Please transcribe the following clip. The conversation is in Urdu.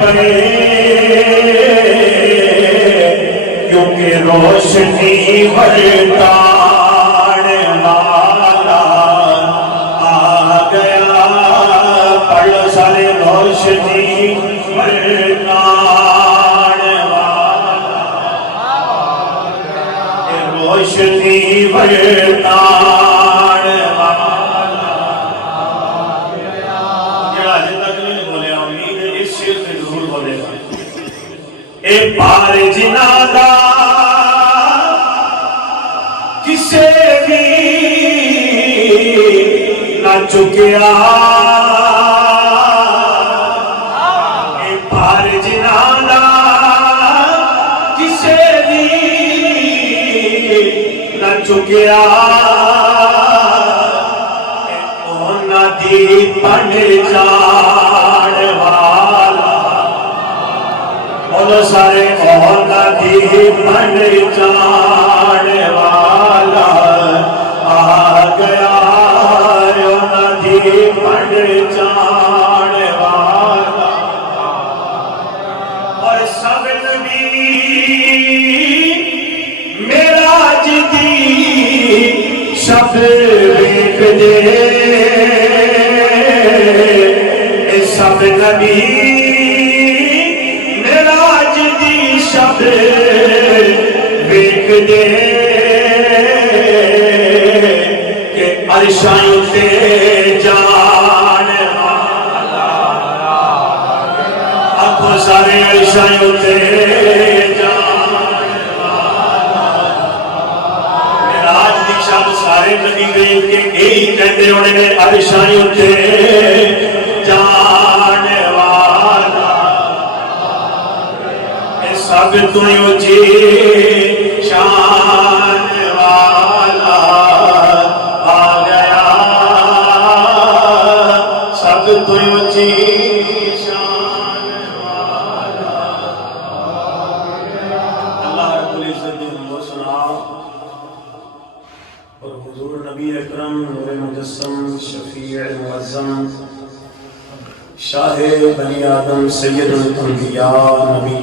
پڑے کیونکہ روشنی ورتانے والا آ گیا. پڑھ لو سارے. روشنی ورتانے والا روشنی ورتانے والا. جڑا اج تک نہیں بولیا امید ہے اس شعر سے ضرور بولے گا. اے پار جناں دا کسے بھی نہ چکیا. اے پار جناں دا کسے بھی نہ چکیا. اونا دی پہچان والا بولو سارے. اونا دی پہچان والا آ گیا. اونا دی پہچان والا اور سب نبی معراج دی شب ویکھ دے. سب نبی معراج دی شب ویکھ دے کہ عرشاں تے جان والا. آکھو سارے عرشاں تے جان والا. معراج دی شب سارے نبی ویکھ کے یہی کہندے ہونے نے عرشاں تے جان والا. سب تو اونچی شان والا آ گیا. سب تو اونچی شان والا اللہ رب العزت کو سنا. اور حضور نبی اکرم نور مجسم شفیع معظم شاہ بنی آدم سید الانبیاء نبی